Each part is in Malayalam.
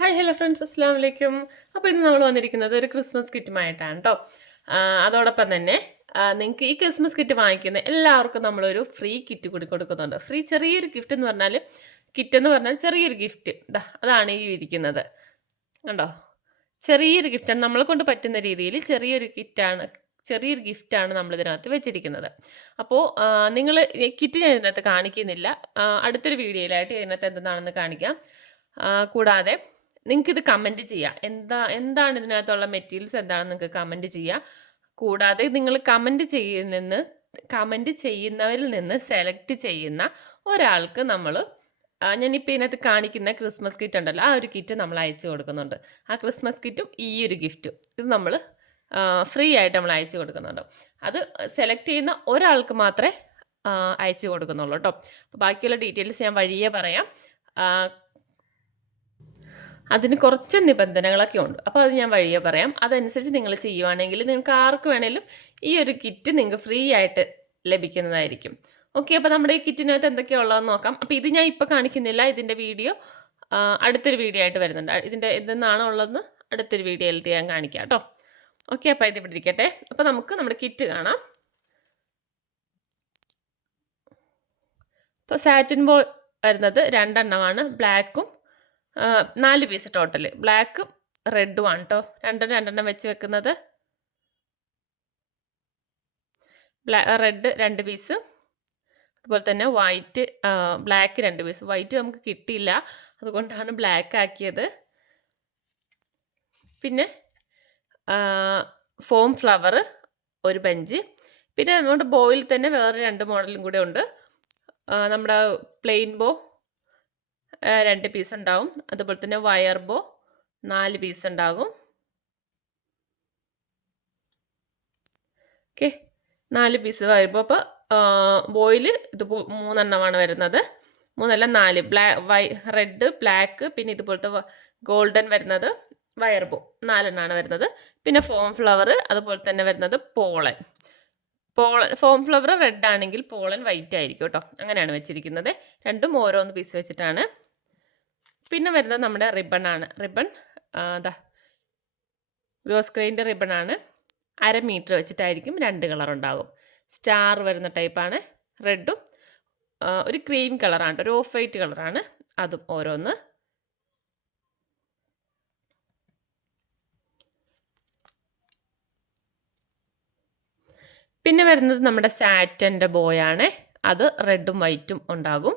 ഹായ് ഹലോ ഫ്രണ്ട്സ് അസ്സാം വലൈക്കും അപ്പോൾ ഇന്ന് നമ്മൾ വന്നിരിക്കുന്നത് ഒരു ക്രിസ്മസ് കിറ്റുമായിട്ടാണ് കേട്ടോ അതോടൊപ്പം തന്നെ നിങ്ങൾക്ക് ഈ ക്രിസ്മസ് കിറ്റ് വാങ്ങിക്കുന്ന എല്ലാവർക്കും നമ്മളൊരു ഫ്രീ കിറ്റ് കൂടി കൊടുക്കുന്നുണ്ട്. ഫ്രീ ചെറിയൊരു ഗിഫ്റ്റ് എന്ന് പറഞ്ഞാൽ കിറ്റ് എന്ന് പറഞ്ഞാൽ ചെറിയൊരു ഗിഫ്റ്റ് അതാണ് ഈ ഇരിക്കുന്നത്. കണ്ടോ? ചെറിയൊരു ഗിഫ്റ്റാണ് നമ്മളെ കൊണ്ട് പറ്റുന്ന രീതിയിൽ ചെറിയൊരു കിറ്റാണ് ചെറിയൊരു ഗിഫ്റ്റാണ് നമ്മൾ ഇതിനകത്ത് വെച്ചിരിക്കുന്നത്. അപ്പോൾ നിങ്ങൾ കിറ്റ് ഞാൻ ഇതിനകത്ത് കാണിക്കുന്നില്ല. അടുത്തൊരു വീഡിയോയിലായിട്ട് ഇതിനകത്ത് എന്തെന്നാണെന്ന് കാണിക്കാം. ആ, കൂടാതെ നിങ്ങൾക്കിത് കമന്റ് ചെയ്യാം. എന്താ എന്താണ് ഇതിനകത്തുള്ള മെറ്റീരിയൽസ് എന്താണെന്ന് നിങ്ങൾക്ക് കമന്റ് ചെയ്യാം. കൂടാതെ നിങ്ങൾ കമന്റ് ചെയ്യുന്ന കമന്റ് ചെയ്യുന്നവരിൽ നിന്ന് സെലക്ട് ചെയ്യുന്ന ഒരാൾക്ക് നമ്മൾ ഞാനിപ്പോൾ ഇതിനകത്ത് കാണിക്കുന്ന ക്രിസ്മസ് കിറ്റ് ഉണ്ടല്ലോ ആ ഒരു കിറ്റ് നമ്മൾ അയച്ചു കൊടുക്കുന്നുണ്ട്. ആ ക്രിസ്മസ് കിറ്റും ഈ ഒരു ഗിഫ്റ്റും ഇത് നമ്മൾ ഫ്രീ ആയിട്ട് നമ്മൾ അയച്ചു കൊടുക്കുന്നുണ്ട്. അത് സെലക്ട് ചെയ്യുന്ന ഒരാൾക്ക് മാത്രമേ അയച്ചു കൊടുക്കുന്നുള്ളൂ കേട്ടോ. ബാക്കിയുള്ള ഡീറ്റെയിൽസ് ഞാൻ വഴിയേ പറയാം. അതിന് കുറച്ച് നിബന്ധനകളൊക്കെ ഉണ്ട്. അപ്പോൾ അത് ഞാൻ വഴിയെ പറയാം. അതനുസരിച്ച് നിങ്ങൾ ചെയ്യുവാണെങ്കിൽ നിങ്ങൾക്ക് ആർക്ക് വേണേലും ഈ ഒരു കിറ്റ് നിങ്ങൾക്ക് ഫ്രീ ആയിട്ട് ലഭിക്കുന്നതായിരിക്കും. ഓക്കെ അപ്പോൾ നമ്മുടെ ഈ കിറ്റിനകത്ത് എന്തൊക്കെയാണ് ഉള്ളതെന്ന് നോക്കാം. അപ്പോൾ ഇത് ഞാൻ ഇപ്പോൾ കാണിക്കുന്നില്ല. ഇതിന്റെ വീഡിയോ അടുത്തൊരു വീഡിയോ ആയിട്ട് വരുന്നുണ്ട്. ഇതിന്റെ ഇതെന്നാണ് ഉള്ളതെന്ന് അടുത്തൊരു വീഡിയോയിൽ ഞാൻ കാണിക്കാം കേട്ടോ. ഓക്കെ അപ്പോൾ ഇത് ഇവിടെ ഇരിക്കട്ടെ. അപ്പോൾ നമുക്ക് നമ്മുടെ കിറ്റ് കാണാം. ഇപ്പോൾ സാറ്റിൻ ബോ വരുന്നത് രണ്ടെണ്ണമാണ്. ബ്ലാക്കും നാല് പീസ് ടോട്ടൽ ബ്ലാക്കും റെഡും ആണ് കേട്ടോ രണ്ടെണ്ണം രണ്ടെണ്ണം വെച്ച് വെക്കുന്നത്. ബ്ലാ റെഡ് രണ്ട് പീസ് അതുപോലെ തന്നെ വൈറ്റ് ബ്ലാക്ക് രണ്ട് പീസ് വൈറ്റ് നമുക്ക് കിട്ടിയില്ല. അതുകൊണ്ടാണ് ബ്ലാക്ക് ആക്കിയത്. പിന്നെ ഫോം ഫ്ലവർ ഒരു ബെഞ്ച് പിന്നെ നമ്മുടെ ബോയിൽ തന്നെ വേറെ രണ്ട് മോഡലും കൂടെ ഉണ്ട്. നമ്മുടെ പ്ലെയിൻ ബോ രണ്ട് പീസ് ഉണ്ടാവും. അതുപോലെ തന്നെ വയർ ബോ നാല് പീസ് ഉണ്ടാകും. ഓക്കെ നാല് പീസ് വരുമ്പോൾ അപ്പോൾ ബോയിൽ ഇത് മൂന്നെണ്ണമാണ് വരുന്നത്. മൂന്നല്ല നാല്. ബ്ലാ വൈ റെഡ് ബ്ലാക്ക് പിന്നെ ഇതുപോലത്തെ ഗോൾഡൻ വരുന്നത് വയർ ബോ നാലെണ്ണമാണ് വരുന്നത്. പിന്നെ ഫോം ഫ്ലവർ അതുപോലെ തന്നെ വരുന്നത് pollen pollen form flower red ആണെങ്കിൽ പോളൻ വൈറ്റ് ആയിരിക്കും കേട്ടോ അങ്ങനെയാണ് വെച്ചിരിക്കുന്നത്. രണ്ടും ഓരോന്ന് പീസ് വെച്ചിട്ടാണ്. പിന്നെ വരുന്നത് നമ്മുടെ റിബൺ ആണ്. റിബൺ അതാ റോസ് ക്രെയിന്റെ റിബൺ ആണ്. അര മീറ്റർ വെച്ചിട്ടായിരിക്കും രണ്ട് കളർ ഉണ്ടാകും സ്റ്റാർ വരുന്ന ടൈപ്പാണ് റെഡും ഒരു ക്രീം കളറാണ് ഒരു ഓഫ് വൈറ്റ് കളറാണ് അതും ഓരോന്ന്. പിന്നെ വരുന്നത് നമ്മുടെ സാറ്റന്റെ ബോയാണ് അത് റെഡും വൈറ്റും ഉണ്ടാകും.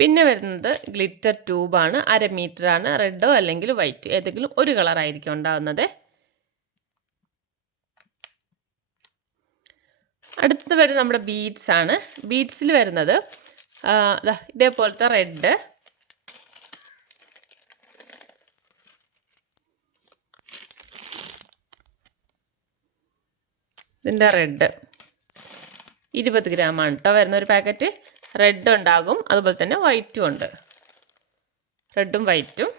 പിന്നെ വരുന്നത് ഗ്ലിറ്റർ ട്യൂബാണ്. അര മീറ്ററാണ്. റെഡോ അല്ലെങ്കിൽ വൈറ്റ് ഏതെങ്കിലും ഒരു കളർ കളറായിരിക്കും ഉണ്ടാകുന്നത് അടുത്തത് വരുന്നത് നമ്മുടെ ബീഡ്സ് ആണ്. ബീഡ്സിൽ വരുന്നത് ഇതേപോലത്തെ റെഡ്. ഇതിന്റെ റെഡ്. ഇരുപത് ഗ്രാമാണ് കേട്ടോ വരുന്ന ഒരു പാക്കറ്റ്. റെഡ് ഉണ്ടാകും. അതുപോലെ തന്നെ വൈറ്റും ഉണ്ട്. റെഡും വൈറ്റും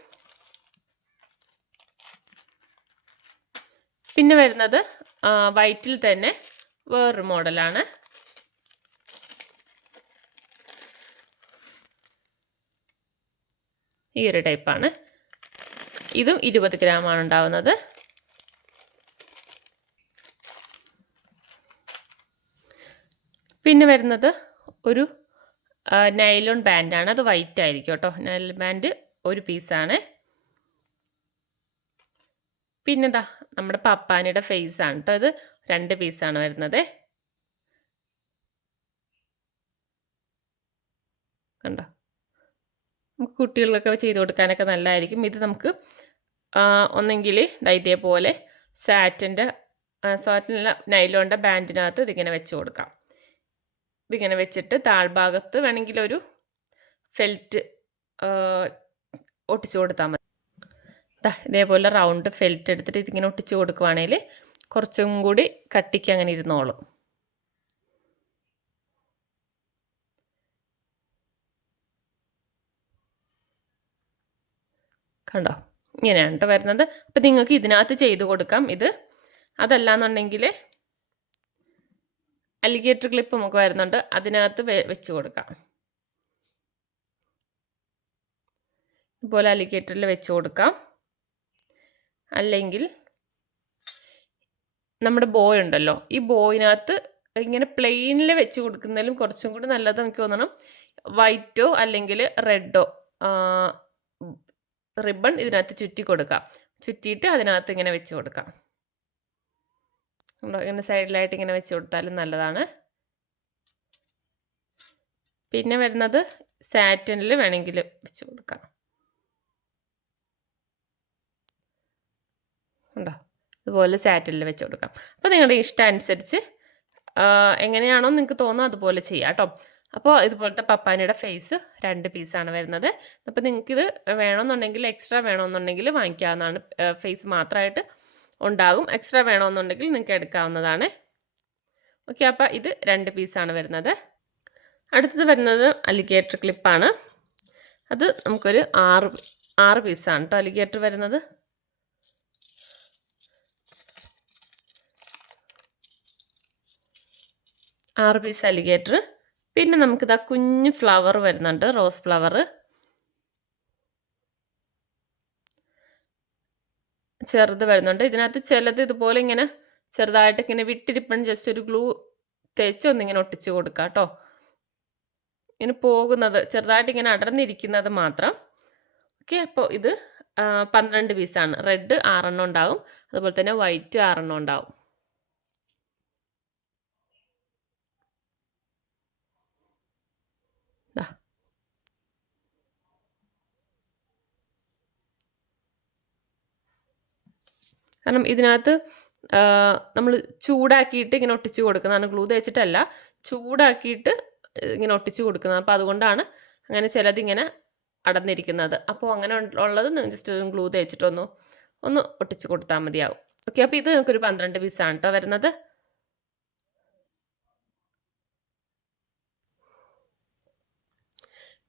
പിന്നെ വരുന്നത് വൈറ്റിൽ തന്നെ വേറൊരു മോഡലാണ് ഈ ഒരു ടൈപ്പാണ് ഇതും ഇരുപത് ഗ്രാമാണ് ഉണ്ടാവുന്നത്. പിന്നെ വരുന്നത് ഒരു നൈലോൺ ബാൻഡാണ്. അത് വൈറ്റ് ആയിരിക്കും കേട്ടോ. നൈലോൺ ബാൻഡ് ഒരു പീസാണ് പിന്നെന്താ? നമ്മുടെ പപ്പാനിയുടെ ഫേസ് ആണ് കേട്ടോ ഇത് രണ്ട് പീസാണ് വരുന്നത്. കണ്ടോ? നമുക്ക് കുട്ടികൾക്കൊക്കെ ചെയ്ത് കൊടുക്കാനൊക്കെ നല്ലതായിരിക്കും. ഇത് നമുക്ക് ഒന്നെങ്കിൽ ഇതേപോലെ സാറ്റിന്റെ സാറ്റിനുള്ള നൈലോണിന്റെ ബാൻഡിനകത്ത് ഇതിങ്ങനെ വെച്ച് കൊടുക്കാം. ഇതിങ്ങനെ വെച്ചിട്ട് താഴ്ഭാഗത്ത് വേണമെങ്കിൽ ഒരു ഫെൽറ്റ് ഒട്ടിച്ചു കൊടുത്താൽ മതി. ഇതേപോലെ റൗണ്ട് ഫെൽറ്റ് എടുത്തിട്ട് ഇതിങ്ങനെ ഒട്ടിച്ചു കൊടുക്കുവാണെങ്കിൽ കുറച്ചും കൂടി കട്ടിക്ക് അങ്ങനെ ഇരുന്നോളും. കണ്ടോ? ഇങ്ങനെയാണ് കേട്ടോ വരുന്നത്. അപ്പം നിങ്ങൾക്ക് ഇതിനകത്ത് ചെയ്ത് കൊടുക്കാം. ഇത് അതല്ലാന്നുണ്ടെങ്കിൽ അലിഗേറ്റർ ക്ലിപ്പ് നമുക്ക് വരുന്നുണ്ട്. അതിനകത്ത് വെച്ച് കൊടുക്കാം. ഇതുപോലെ അലിഗേറ്ററിൽ വെച്ച് കൊടുക്കാം. അല്ലെങ്കിൽ നമ്മുടെ ബോയ് ഉണ്ടല്ലോ ഈ ബോയിനകത്ത് ഇങ്ങനെ പ്ലെയിനിൽ വെച്ച് കൊടുക്കുന്നതിലും കുറച്ചും കൂടി നല്ലത് എനിക്ക് തോന്നണം. വൈറ്റോ അല്ലെങ്കിൽ റെഡോ റിബൺ ഇതിനകത്ത് ചുറ്റി കൊടുക്കാം. ചുറ്റിയിട്ട് അതിനകത്ത് ഇങ്ങനെ വെച്ച് കൊടുക്കാം. ഇങ്ങനെ സൈഡിലായിട്ട് ഇങ്ങനെ വെച്ച് കൊടുത്താലും നല്ലതാണ്. പിന്നെ വരുന്നത് സാറ്റനിൽ വേണമെങ്കിൽ വെച്ച് കൊടുക്കാം. ഉണ്ടോ ഇതുപോലെ സാറ്റനിൽ വെച്ച് കൊടുക്കാം. അപ്പോൾ നിങ്ങളുടെ ഇഷ്ടം അനുസരിച്ച് എങ്ങനെയാണോ നിങ്ങൾക്ക് തോന്നുന്നത് അതുപോലെ ചെയ്യാം കേട്ടോ. അപ്പോൾ ഇതുപോലത്തെ പപ്പാനിയുടെ ഫേസ് രണ്ട് പീസാണ് വരുന്നത്. അപ്പോൾ നിങ്ങൾക്കിത് വേണമെന്നുണ്ടെങ്കിൽ എക്സ്ട്രാ വേണമെന്നുണ്ടെങ്കിൽ വാങ്ങിക്കാവുന്നതാണ് ഫേസ് മാത്രമായിട്ട് ഉണ്ടാകും. എക്സ്ട്രാ വേണമെന്നുണ്ടെങ്കിൽ നിങ്ങൾക്ക് എടുക്കാവുന്നതാണ്. ഓക്കെ അപ്പോൾ ഇത് രണ്ട് പീസാണ് വരുന്നത്. അടുത്തത് വരുന്നത് അലിഗേറ്റർ ക്ലിപ്പാണ് അത് നമുക്കൊരു ആറ് ആറ് പീസാണ് കേട്ടോ അലിഗേറ്റർ വരുന്നത്. ആറ് പീസ് അലിഗേറ്റർ പിന്നെ നമുക്കിതാ കുഞ്ഞു ഫ്ലവർ വരുന്നുണ്ട് റോസ് ഫ്ലവർ ചെറുത് വരുന്നുണ്ട്. ഇതിനകത്ത് ചിലത് ഇതുപോലെ ഇങ്ങനെ ചെറുതായിട്ട് ഇങ്ങനെ വിട്ടിരിപ്പൺ ജസ്റ്റ് ഒരു ഗ്ലൂ തേച്ച് ഒന്നിങ്ങനെ ഒട്ടിച്ച് കൊടുക്കുക കേട്ടോ ഇങ്ങനെ പോകുന്നത് ചെറുതായിട്ട് ഇങ്ങനെ അടർന്നിരിക്കുന്നത് മാത്രം. ഓക്കെ അപ്പോൾ ഇത് പന്ത്രണ്ട് പീസാണ് റെഡ് ആറെണ്ണം ഉണ്ടാവും അതുപോലെ തന്നെ വൈറ്റ് ആറെണ്ണം ഉണ്ടാവും ദാ. കാരണം ഇതിനകത്ത് നമ്മൾ ചൂടാക്കിയിട്ട് ഇങ്ങനെ ഒട്ടിച്ചു കൊടുക്കുന്നതാണ് ഗ്ലൂ തേച്ചിട്ടല്ല. ചൂടാക്കിയിട്ട് ഇങ്ങനെ ഒട്ടിച്ചു കൊടുക്കുന്നത്. അപ്പോൾ അതുകൊണ്ടാണ് അങ്ങനെ ചിലതിങ്ങനെ അടന്നിരിക്കുന്നത് അപ്പോൾ അങ്ങനെ ഉള്ള- ഉള്ളത് ജസ്റ്റ് ഗ്ലൂ തേച്ചിട്ടൊന്ന് ഒന്ന് ഒട്ടിച്ചു കൊടുത്താൽ മതിയാവും. ഓക്കെ അപ്പോൾ ഇത് നമുക്കൊരു പന്ത്രണ്ട് പീസാണ് കേട്ടോ വരുന്നത്.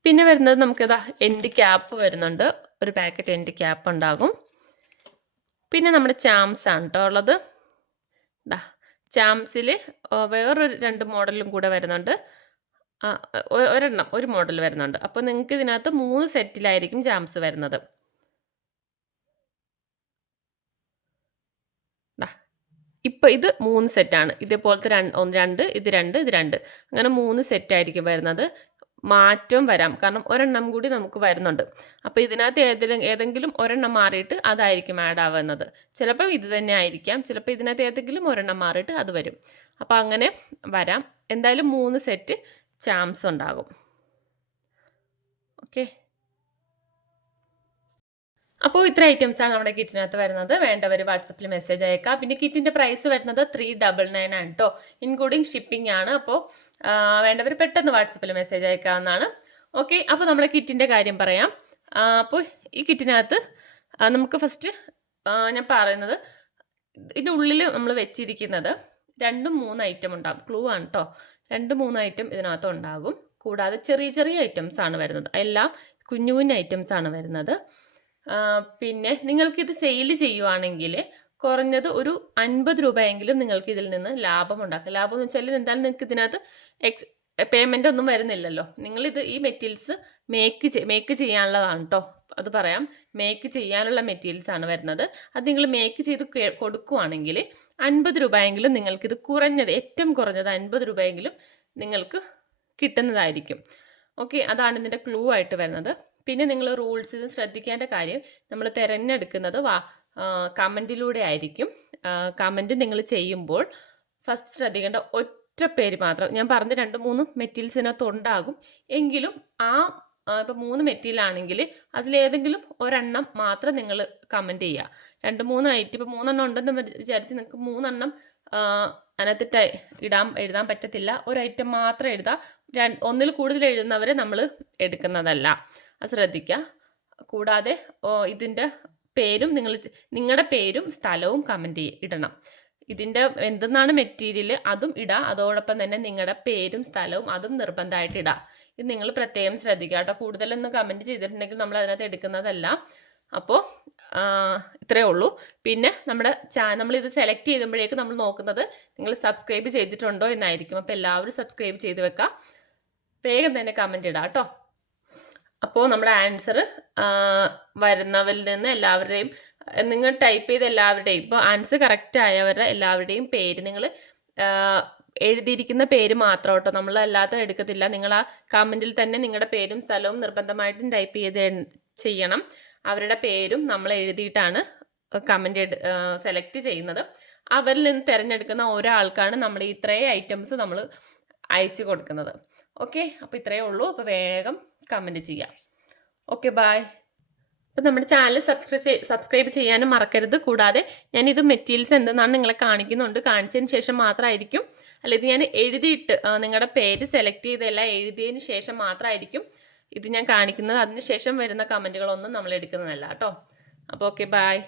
പിന്നെ വരുന്നത് നമുക്കിതാ എൻഡ് ക്യാപ്പ് വരുന്നുണ്ട്. ഒരു പാക്കറ്റ് എൻഡ് ക്യാപ്പ് ഉണ്ടാകും. പിന്നെ നമ്മുടെ ചാംസ് ആണ് കേട്ടോ ഉള്ളത്. ദാ ചാംസിൽ വേറൊരു രണ്ട് മോഡലും കൂടെ വരുന്നുണ്ട്. ഒരെണ്ണം ഒരു മോഡൽ വരുന്നുണ്ട്. അപ്പോൾ നിങ്ങൾക്ക് ഇതിനകത്ത് മൂന്ന് സെറ്റിലായിരിക്കും ചാംസ് വരുന്നത്. ഇപ്പോൾ ഇത് മൂന്ന് സെറ്റാണ്. ഇതേപോലത്തെ രണ്ട് ഒന്ന് രണ്ട് ഇത് രണ്ട് ഇത് രണ്ട്. അങ്ങനെ മൂന്ന് സെറ്റായിരിക്കും വരുന്നത്. മാറ്റം വരാം. കാരണം ഒരെണ്ണം കൂടി നമുക്ക് വരുന്നുണ്ട്. അപ്പോൾ ഇതിനകത്ത് ഏതെങ്കിലും ഏതെങ്കിലും ഒരെണ്ണം മാറിയിട്ട് അതായിരിക്കും ആഡ് ആവുന്നത്. ചിലപ്പോൾ ഇത് തന്നെ ആയിരിക്കാം. ചിലപ്പോൾ ഇതിനകത്ത് ഏതെങ്കിലും ഒരെണ്ണം മാറിയിട്ട് അത് വരും. അപ്പോൾ അങ്ങനെ വരാം. എന്തായാലും മൂന്ന് സെറ്റ് ചാംസ് ഉണ്ടാകും. ഓക്കെ അപ്പോൾ ഇത്ര ഐറ്റംസ് ആണ് നമ്മുടെ കിറ്റിനകത്ത് വരുന്നത്. വേണ്ടവർ വാട്സപ്പിൽ മെസ്സേജ് അയക്കാം. പിന്നെ കിറ്റിന്റെ പ്രൈസ് വരുന്നത് ത്രീ ഡബിൾ നയൻ ആണ് കേട്ടോ ഇൻക്ലൂഡിങ് ഷിപ്പിംഗ് ആണ്. അപ്പോൾ വേണ്ടവർ പെട്ടെന്ന് വാട്സപ്പിൽ മെസ്സേജ് അയക്കാവുന്നതാണ്. ഓക്കെ അപ്പോൾ നമ്മുടെ കിറ്റിന്റെ കാര്യം പറയാം. അപ്പോൾ ഈ കിറ്റിനകത്ത് നമുക്ക് ഫസ്റ്റ് ഞാൻ പറയുന്നത് ഇതിന്റെ ഉള്ളിൽ നമ്മൾ വെച്ചിരിക്കുന്നത് രണ്ടും മൂന്ന് ഐറ്റം ഉണ്ടാകും ക്ലൂ ആണ് കേട്ടോ രണ്ട് മൂന്ന് ഐറ്റം ഇതിനകത്ത് ഉണ്ടാകും. കൂടാതെ ചെറിയ ചെറിയ ഐറ്റംസ് ആണ് വരുന്നത്. എല്ലാം കുഞ്ഞു കുഞ്ഞു ഐറ്റംസ് ആണ് വരുന്നത്. പിന്നെ നിങ്ങൾക്കിത് സെയിൽ ചെയ്യുവാണെങ്കിൽ കുറഞ്ഞത് ഒരു അൻപത് രൂപയെങ്കിലും നിങ്ങൾക്ക് ഇതിൽ നിന്ന് ലാഭം ഉണ്ടാക്കാം ലാഭം എന്ന് വെച്ചാൽ എന്തായാലും നിങ്ങൾക്ക് ഇതിനകത്ത് എക്സ് പേയ്മെന്റ് ഒന്നും വരുന്നില്ലല്ലോ. നിങ്ങളിത് ഈ മെറ്റീരിയൽസ് മേക്ക് മേക്ക് ചെയ്യാനുള്ളതാണ് കേട്ടോ അത് പറയാം. മേക്ക് ചെയ്യാനുള്ള മെറ്റീരിയൽസ് ആണ് വരുന്നത്. അത് നിങ്ങൾ മേക്ക് ചെയ്ത് കൊടുക്കുവാണെങ്കിൽ അൻപത് രൂപയെങ്കിലും നിങ്ങൾക്കിത് കുറഞ്ഞത് ഏറ്റവും കുറഞ്ഞത് അൻപത് രൂപയെങ്കിലും നിങ്ങൾക്ക് കിട്ടുന്നതായിരിക്കും. ഓക്കെ അതാണ് ഇതിന്റെ ക്ലൂ ആയിട്ട് വരുന്നത്. പിന്നെ നിങ്ങൾ റൂൾസ് ശ്രദ്ധിക്കേണ്ട കാര്യം നമ്മൾ തിരഞ്ഞെടുക്കുന്നത് വാ കമന്റിലൂടെ ആയിരിക്കും. കമന്റ് നിങ്ങൾ ചെയ്യുമ്പോൾ ഫസ്റ്റ് ശ്രദ്ധിക്കേണ്ട ഒറ്റ പേര് മാത്രം ഞാൻ പറഞ്ഞ രണ്ട് മൂന്ന് മെറ്റീരിയൽസിനകത്ത് ഉണ്ടാകും. എങ്കിലും ആ ഇപ്പം മൂന്ന് മെറ്റീരിയൽ ആണെങ്കിൽ അതിലേതെങ്കിലും ഒരെണ്ണം മാത്രം നിങ്ങൾ കമന്റ് ചെയ്യുക രണ്ട് മൂന്ന് ഐറ്റം ഇപ്പം മൂന്നെണ്ണം ഉണ്ടെന്ന് വിചാ- വിചാരിച്ച് നിങ്ങൾക്ക് മൂന്നെണ്ണം അതിനകത്തിട്ട് അതിനകത്ത് ഇടാൻ എഴുതാൻ പറ്റത്തില്ല. ഒരു ഐറ്റം മാത്രം എഴുതാം. ഒന്നിൽ കൂടുതൽ എഴുതുന്നവരെ നമ്മൾ എടുക്കുന്നതല്ല. ശ്രദ്ധിക്കുക കൂടാതെ ഇതിന്റെ പേരും നിങ്ങൾ നിങ്ങളുടെ പേരും സ്ഥലവും കമന്റ് ഇടണം. ഇതിന്റെ എന്തെന്നാണ് മെറ്റീരിയൽ അതും ഇടുക അതോടൊപ്പം തന്നെ നിങ്ങളുടെ പേരും സ്ഥലവും അതും നിർബന്ധമായിട്ട് ഇടുക ഇത് നിങ്ങൾ പ്രത്യേകം ശ്രദ്ധിക്കുക കേട്ടോ. കൂടുതലൊന്നും കമന്റ് ചെയ്തിട്ടുണ്ടെങ്കിൽ നമ്മൾ അതിനകത്ത് എടുക്കുന്നതല്ല. അപ്പോൾ ഇത്രയേ ഉള്ളൂ. പിന്നെ നമ്മുടെ ചാ നമ്മളിത് സെലക്ട് ചെയ്യുമ്പോഴേക്ക് നമ്മൾ നോക്കുന്നത് നിങ്ങൾ സബ്സ്ക്രൈബ് ചെയ്തിട്ടുണ്ടോ എന്നായിരിക്കും. അപ്പോൾ എല്ലാവരും സബ്സ്ക്രൈബ് ചെയ്ത് വെക്കുക വേഗം തന്നെ കമന്റ് ഇടാം കേട്ടോ. അപ്പോൾ നമ്മുടെ ആൻസർ വരുന്നവരിൽ നിന്ന് എല്ലാവരുടെയും നിങ്ങൾ ടൈപ്പ് ചെയ്ത എല്ലാവരുടെയും ഇപ്പോൾ ആൻസർ കറക്റ്റ് ആയവരുടെ എല്ലാവരുടെയും പേര് നിങ്ങൾ എഴുതിയിരിക്കുന്ന പേര് മാത്രം കേട്ടോ. നമ്മൾ അല്ലാത്ത എടുക്കത്തില്ല. നിങ്ങൾ ആ കമന്റിൽ തന്നെ നിങ്ങളുടെ പേരും സ്ഥലവും നിർബന്ധമായിട്ടും ടൈപ്പ് ചെയ്ത് ചെയ്യണം. അവരുടെ പേരും നമ്മൾ എഴുതിയിട്ടാണ് കമന്റ് സെലക്ട് ചെയ്യുന്നത്. അവരിൽ നിന്ന് തിരഞ്ഞെടുക്കുന്ന ഒരാൾക്കാണ് നമ്മൾ ഇത്രയും ഐറ്റംസ് നമ്മൾ അയച്ചു കൊടുക്കുന്നത്. ഓക്കെ? അപ്പോൾ ഇത്രയേ ഉള്ളൂ. അപ്പോൾ വേഗം കമന്റ് ചെയ്യാം. ഓക്കെ ബായ് അപ്പോൾ നമ്മുടെ ചാനൽ സബ്സ്ക്രൈബ് സബ്സ്ക്രൈബ് ചെയ്യാനും മറക്കരുത്. കൂടാതെ ഞാൻ ഞാനിത് മെറ്റീരിയൽസ് എന്തെന്നാണ് നിങ്ങളെ കാണിക്കുന്നുണ്ട്. കാണിച്ചതിന് ശേഷം മാത്രമായിരിക്കും. അല്ല ഇത് ഞാൻ എഴുതിയിട്ട് നിങ്ങളുടെ പേര് സെലക്ട് ചെയ്തെല്ലാം എഴുതിയതിന് ശേഷം മാത്രമായിരിക്കും ഇത് ഞാൻ കാണിക്കുന്നത്. അതിന് ശേഷം വരുന്ന കമന്റുകളൊന്നും നമ്മൾ എടുക്കുന്നതല്ല കേട്ടോ. അപ്പോൾ ഓക്കെ ബായ്